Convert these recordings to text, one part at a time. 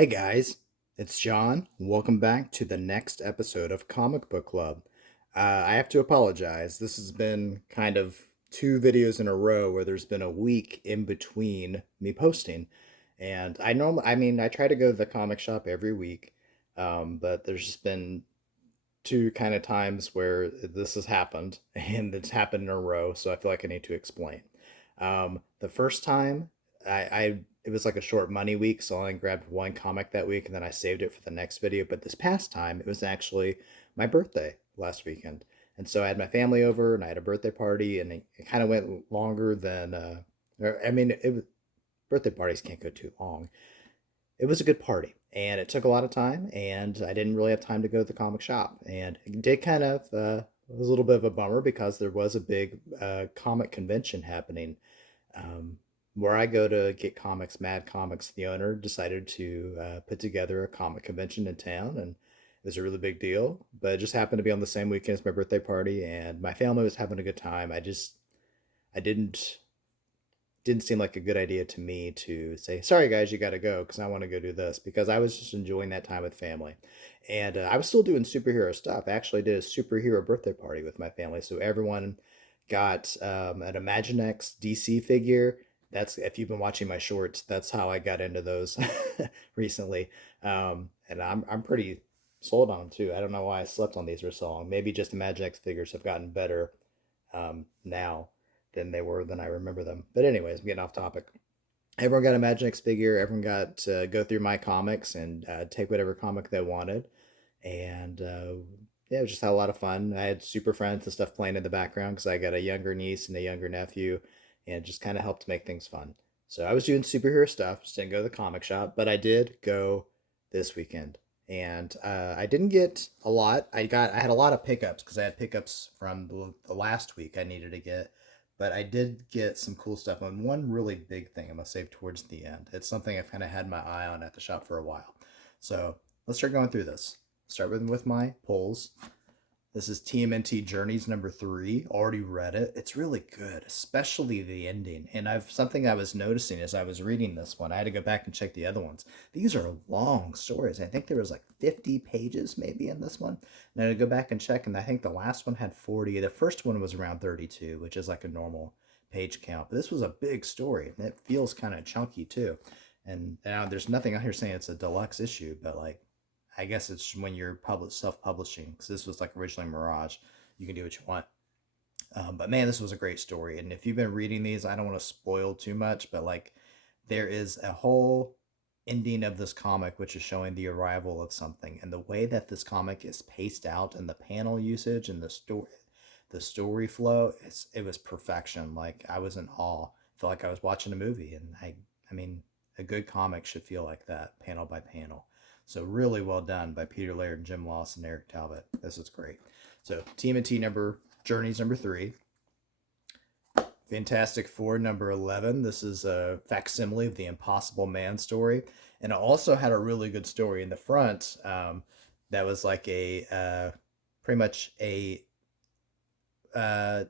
Hey guys, it's John. Welcome back to the next episode of Comic Book Club. I have to apologize. This has been kind of two videos in a row where there's been a week in between me posting. And I try to go to the comic shop every week, but there's just been two kind of times where this has happened, and it's happened in a row, so I feel like I need to explain. The first time, I it was like a short money week, so I only grabbed one comic that week, and then I saved it for the next video. But this past time, it was actually my birthday last weekend, and so I had my family over, and I had a birthday party, and it kind of went longer than, it was birthday parties can't go too long. It was a good party, and it took a lot of time, and I didn't really have time to go to the comic shop, and it did kind of it was a little bit of a bummer because there was a big comic convention happening um, where I go to get comics. Mad Comics, the owner, decided to put together a comic convention in town, and it was a really big deal. But it just happened to be on the same weekend as my birthday party, and my family was having a good time. I didn't seem like a good idea to me to say, sorry guys, you got to go because I want to go do this, because I was just enjoying that time with family. And I was still doing superhero stuff. I actually did a superhero birthday party with my family. So everyone got an Imaginext DC figure. That's, if you've been watching my shorts, that's how I got into those recently. And I'm pretty sold on them too. I don't know why I slept on these for so long. Maybe just Imaginext figures have gotten better now than they were than I remember them. But anyways, I'm getting off topic. Everyone got a Imaginext figure. Everyone got to go through my comics and take whatever comic they wanted. And yeah, we just had a lot of fun. I had Super Friends and stuff playing in the background because I got a younger niece and a younger nephew, and it just kind of helped make things fun. So I was doing superhero stuff, just didn't go to the comic shop, but I did go this weekend. And I didn't get a lot. I had a lot of pickups because I had pickups from the last week I needed to get, but I did get some cool stuff. And one really big thing I'm gonna save towards the end. It's something I've kind of had my eye on at the shop for a while. So let's start going through this. Start with my polls. This is TMNT Journeys number 3. Already read it. It's really good, especially the ending. And I've something I was noticing as I was reading this one. I had to go back and check the other ones. These are long stories. I think there was like 50 pages maybe in this one. And I had to go back and check, and I think the last one had 40. The first one was around 32, which is like a normal page count. But this was a big story. And it feels kind of chunky too. And now there's nothing out here saying it's a deluxe issue, but like I guess it's when you're self-publishing, because this was like originally Mirage. You can do what you want. But man, this was a great story. And if you've been reading these, I don't want to spoil too much, but like there is a whole ending of this comic which is showing the arrival of something, and the way that this comic is paced out and the panel usage and the story flow, it was perfection. Like I was in awe. I felt like I was watching a movie, and I mean a good comic should feel like that, panel by panel. So really well done by Peter Laird and Jim Loss and Eric Talbot. This is great. So TMNT number Journeys number 3. Fantastic Four number 11. This is a facsimile of the Impossible Man story. And it also had a really good story in the front that was like a pretty much a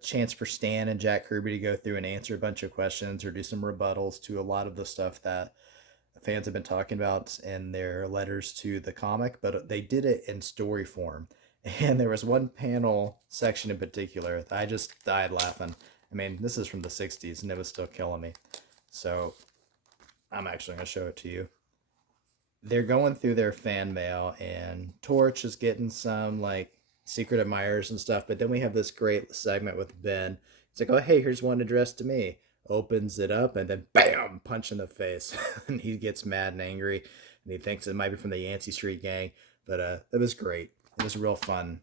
chance for Stan and Jack Kirby to go through and answer a bunch of questions or do some rebuttals to a lot of the stuff that fans have been talking about in their letters to the comic, but they did it in story form. And there was one panel section in particular that I just died laughing. I mean, this is from the 60s and it was still killing me. So I'm actually going to show it to you. They're going through their fan mail, and Torch is getting some like secret admirers and stuff. But then we have this great segment with Ben. It's like, oh, hey, here's one addressed to me. Opens it up, and then bam, punch in the face. And he gets mad and angry, and he thinks it might be from the Yancey Street gang. But it was great. It was a real fun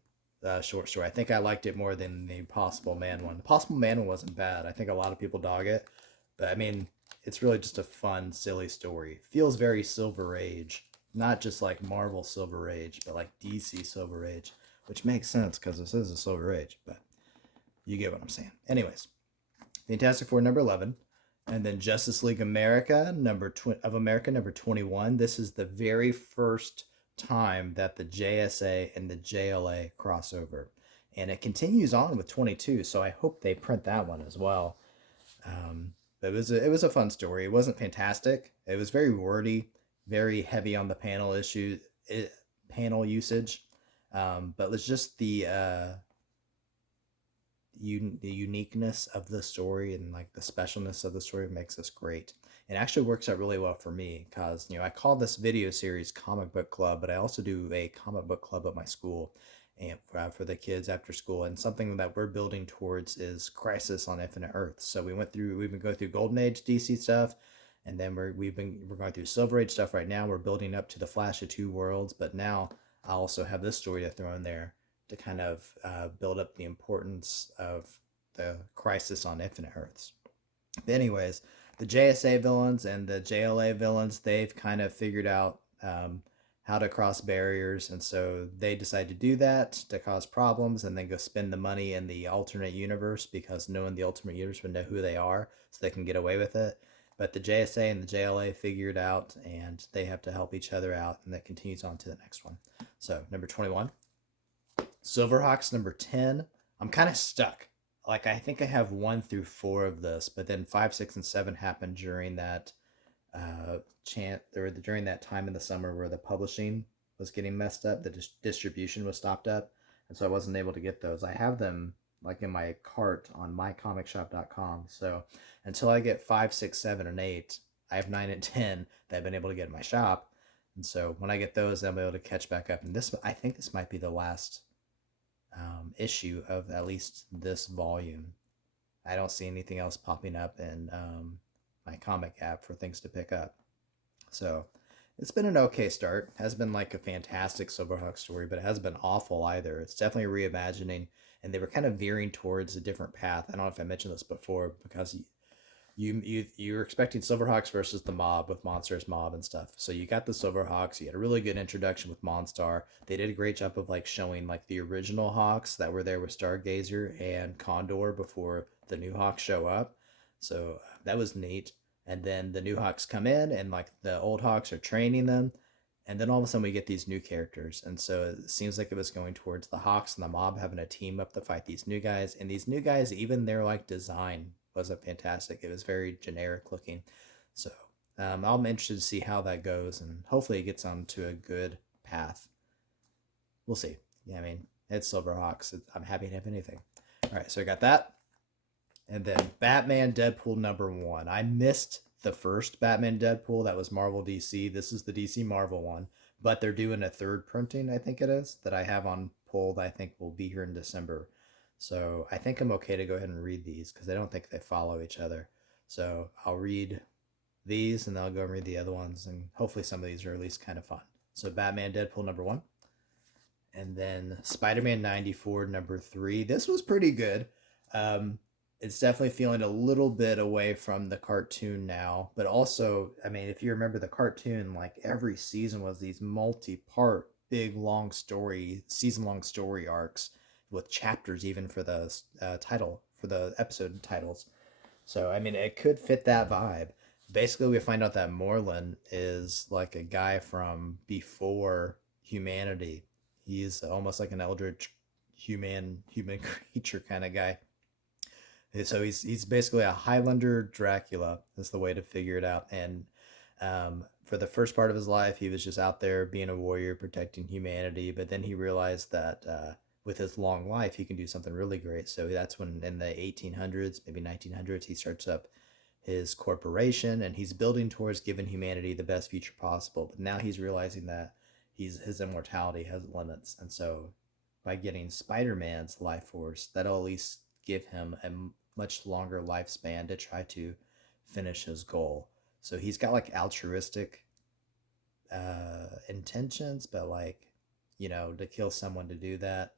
short story. I think I liked it more than the Possible Man one. The Possible Man one wasn't bad. I think a lot of people dog it. But I mean, it's really just a fun, silly story. It feels very Silver Age. Not just like Marvel Silver Age, but like DC Silver Age. Which makes sense because this is a Silver Age. But you get what I'm saying. Anyways, Fantastic Four number 11. And then Justice League America number 21. This is the very first time that the JSA and the JLA crossover. And it continues on with 22, so I hope they print that one as well. But it was a fun story. It wasn't fantastic. It was very wordy, very heavy on the panel issue, panel usage. But it's just the uniqueness of the story and like the specialness of the story makes this great. It actually works out really well for me because I call this video series Comic Book Club, but I also do a comic book club at my school and for the kids after school. And something that we're building towards is Crisis on Infinite Earths. So we've been going through Golden Age DC stuff, and then we're going through Silver Age stuff right now. We're building up to the Flash of Two Worlds, but now I also have this story to throw in there to kind of build up the importance of the Crisis on Infinite Earths. But anyways, the JSA villains and the JLA villains, they've kind of figured out how to cross barriers, and so they decide to do that to cause problems and then go spend the money in the alternate universe because no one in the alternate universe would know who they are, so they can get away with it. But the JSA and the JLA figured out, and they have to help each other out, and that continues on to the next one. So, number 21. Silverhawks number 10. I'm kind of stuck. Like, I think I have 1 through 4 of this, but then 5, 6, and 7 happened during that during that time in the summer where the publishing was getting messed up, the distribution was stopped up, and so I wasn't able to get those. I have them like in my cart on mycomicshop.com. So until I get 5, 6, 7, and 8, I have 9 and 10 that I've been able to get in my shop. And so when I get those, I'll be able to catch back up. And I think this might be the last issue of at least this volume. I don't see anything else popping up in my comic app for things to pick up. So it's been an okay start. It hasn't been like a fantastic Silverhawk story, but it hasn't been awful either. It's definitely a reimagining, and they were kind of veering towards a different path. I don't know if I mentioned this before, because you're expecting Silverhawks versus the Mob with Monsters Mob and stuff. So you got the Silverhawks. You had a really good introduction with Monstar. They did a great job of like showing like the original Hawks that were there with Stargazer and Condor before the new Hawks show up. So that was neat. And then the new Hawks come in, and like the old Hawks are training them. And then all of a sudden we get these new characters. And so it seems like it was going towards the Hawks and the Mob having a team up to fight these new guys. And these new guys, even their like design wasn't fantastic. It was very generic looking. So I'm interested to see how that goes, and hopefully it gets onto a good path. We'll see. Yeah, I mean, it's Silverhawks. I'm happy to have anything. All right, so I got that. And then Batman Deadpool number 1. I missed the first Batman Deadpool. That was Marvel DC. This is the DC Marvel one. But they're doing a third printing, I think it is, that I have on pull that I think will be here in December. So I think I'm okay to go ahead and read these because I don't think they follow each other. So I'll read these and then I'll go and read the other ones. And hopefully some of these are at least kind of fun. So Batman Deadpool number 1. And then Spider-Man 94 number 3. This was pretty good. It's definitely feeling a little bit away from the cartoon now, but also, I mean, if you remember the cartoon, like every season was these multi-part, big, long story, season-long story arcs with chapters even for the for the episode titles. So, I mean, it could fit that vibe. Basically, we find out that Morlun is like a guy from before humanity. He's almost like an eldritch human creature kind of guy. So he's basically a Highlander Dracula is the way to figure it out. And for the first part of his life, he was just out there being a warrior, protecting humanity. But then he realized that with his long life, he can do something really great. So that's when in the 1800s, maybe 1900s, he starts up his corporation, and he's building towards giving humanity the best future possible. But now he's realizing that his immortality has limits. And so by getting Spider-Man's life force, that'll at least give him a much longer lifespan to try to finish his goal. So he's got like altruistic intentions, but like, to kill someone to do that,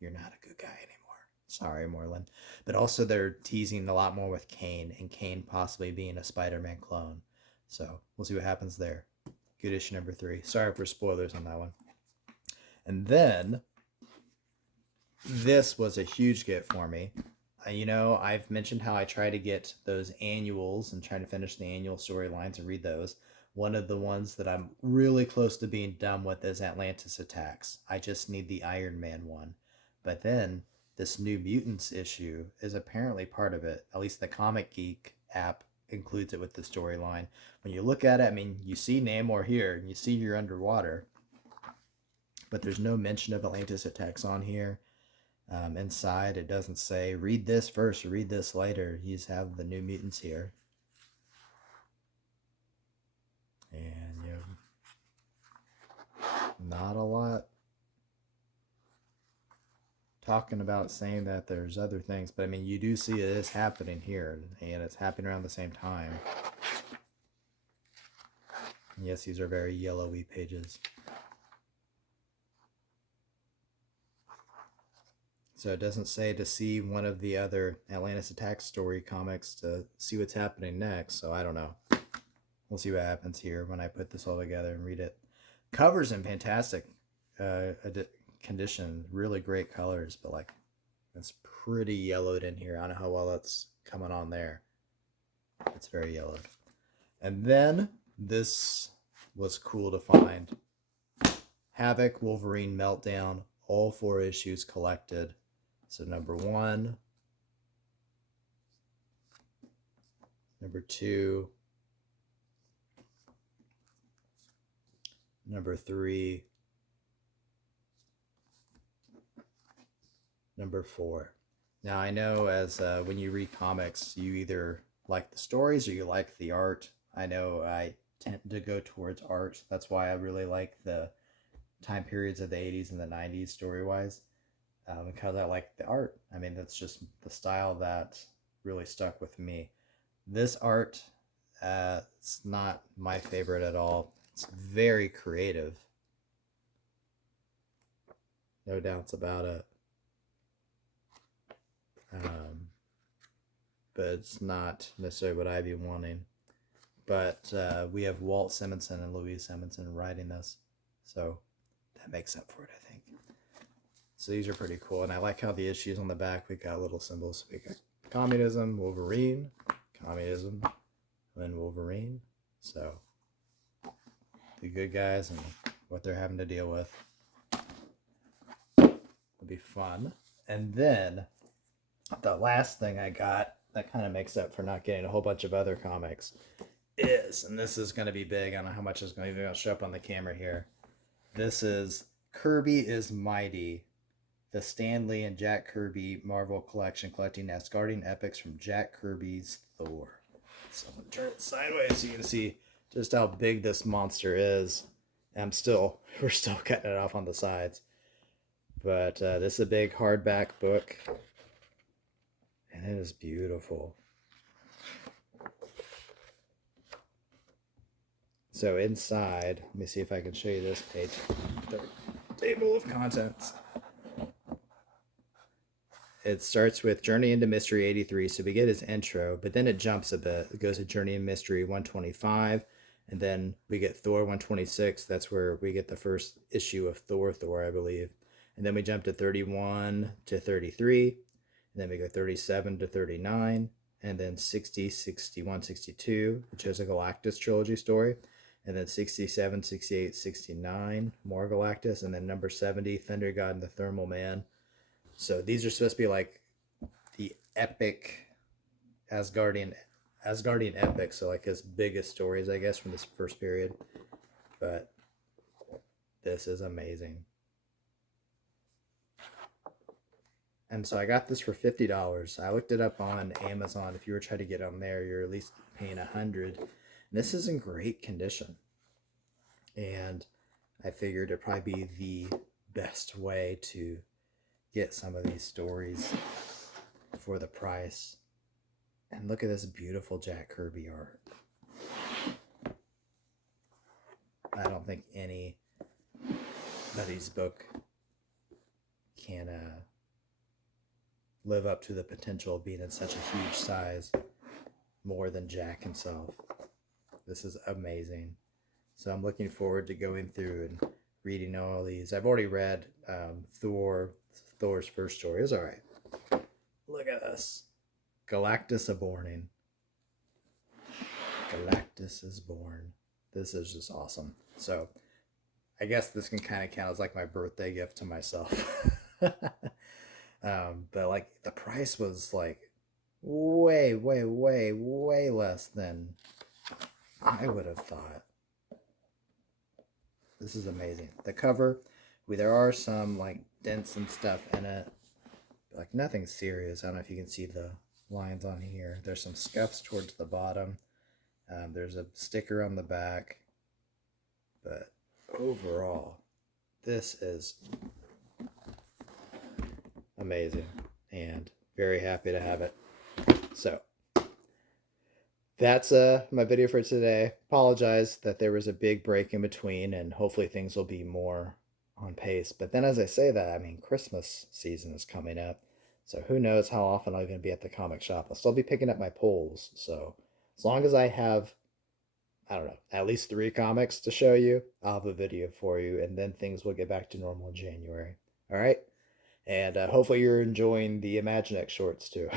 you're not a good guy anymore. Sorry, Morlun. But also they're teasing a lot more with Kane, and Kane possibly being a Spider-Man clone. So we'll see what happens there. Good issue number 3. Sorry for spoilers on that one. And then this was a huge get for me. I've mentioned how I try to get those annuals and try to finish the annual storylines and read those. One of the ones that I'm really close to being done with is Atlantis Attacks. I just need the Iron Man one. But then this New Mutants issue is apparently part of it. At least the Comic Geek app includes it with the storyline. When you look at it, I mean, you see Namor here, and you see you're underwater, but there's no mention of Atlantis attacks on here. Inside, it doesn't say, read this first or read this later. You just have the New Mutants here. And, you know, not a lot talking about saying that there's other things, but I mean, you do see it is happening here, and it's happening around the same time. And yes, these are very yellowy pages. So it doesn't say to see one of the other Atlantis Attack story comics to see what's happening next, so I don't know. We'll see what happens here when I put this all together and read it. Cover's in fantastic condition, really great colors, but like it's pretty yellowed in here. I don't know how well that's coming on there. It's very yellowed. And then this was cool to find. Havoc, Wolverine, Meltdown, all 4 issues collected. So number 1, number 2, number 3, number 4. Now I know as when you read comics, you either like the stories or you like the art. I know I tend to go towards art. That's why I really like the time periods of the 80s and the 90s story-wise, because I like the art. I mean, that's just the style that really stuck with me. This art, it's not my favorite at all. It's very creative. No doubts about it. But it's not necessarily what I'd be wanting. But we have Walt Simonson and Louise Simonson writing this, so that makes up for it, I think. So these are pretty cool, and I like how the issues on the back, we got little symbols. We got communism, Wolverine, communism, and Wolverine. So the good guys and what they're having to deal with will be fun. And then the last thing I got that kind of makes up for not getting a whole bunch of other comics is, and this is going to be big, I don't know how much is going to show up on the camera here. This is Kirby is Mighty, the Stan Lee and Jack Kirby Marvel collection collecting Asgardian epics from Jack Kirby's Thor. So I'm going to turn it sideways so you can see just how big this monster is. And we're still cutting it off on the sides. But this is a big hardback book. And it is beautiful. So inside, let me see if I can show you this page. The table of contents. It starts with Journey into Mystery 83, so we get his intro, but then it jumps a bit. It goes to Journey in Mystery 125, and then we get Thor 126. That's where we get the first issue of Thor, I believe. And then we jump to 31 to 33, and then we go 37 to 39, and then 60, 61, 62, which is a Galactus trilogy story, and then 67, 68, 69, more Galactus, and then number 70, Thunder God and the Thermal Man. So these are supposed to be like the epic Asgardian epics, so like his biggest stories, I guess, from this first period. But this is amazing. And so I got this for $50. I looked it up on Amazon. If you were trying to get on there, you're at least paying $100. And this is in great condition. And I figured it'd probably be the best way to get some of these stories for the price. And look at this beautiful Jack Kirby art. I don't think anybody's book can live up to the potential of being in such a huge size, more than Jack himself. This is amazing. So I'm looking forward to going through and reading all these. I've already read Thor's first story. It's all right. Look at this. Galactus Aborning. Galactus is born. This is just awesome. So I guess this can kind of count as like my birthday gift to myself. But like the price was like, way, way, way, way less than I would have thought. This is amazing. The cover, there are some like dents and stuff in it, like nothing serious. I don't know if you can see the lines on here. There's some scuffs towards the bottom. There's a sticker on the back, but overall, this is amazing and very happy to have it. So that's my video for today. Apologize that there was a big break in between, and hopefully things will be more on pace. But then as I say that, I mean, Christmas season is coming up, so who knows how often I'll even be at the comic shop. I'll still be picking up my pulls, so as long as I have, I don't know, at least 3 comics to show you, I'll have a video for you, and then things will get back to normal in January. All right? And hopefully you're enjoying the Imaginext shorts too.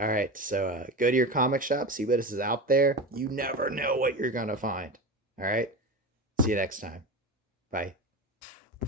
All right, so go to your comic shop, see what is out there. You never know what you're going to find. All right? See you next time. Bye.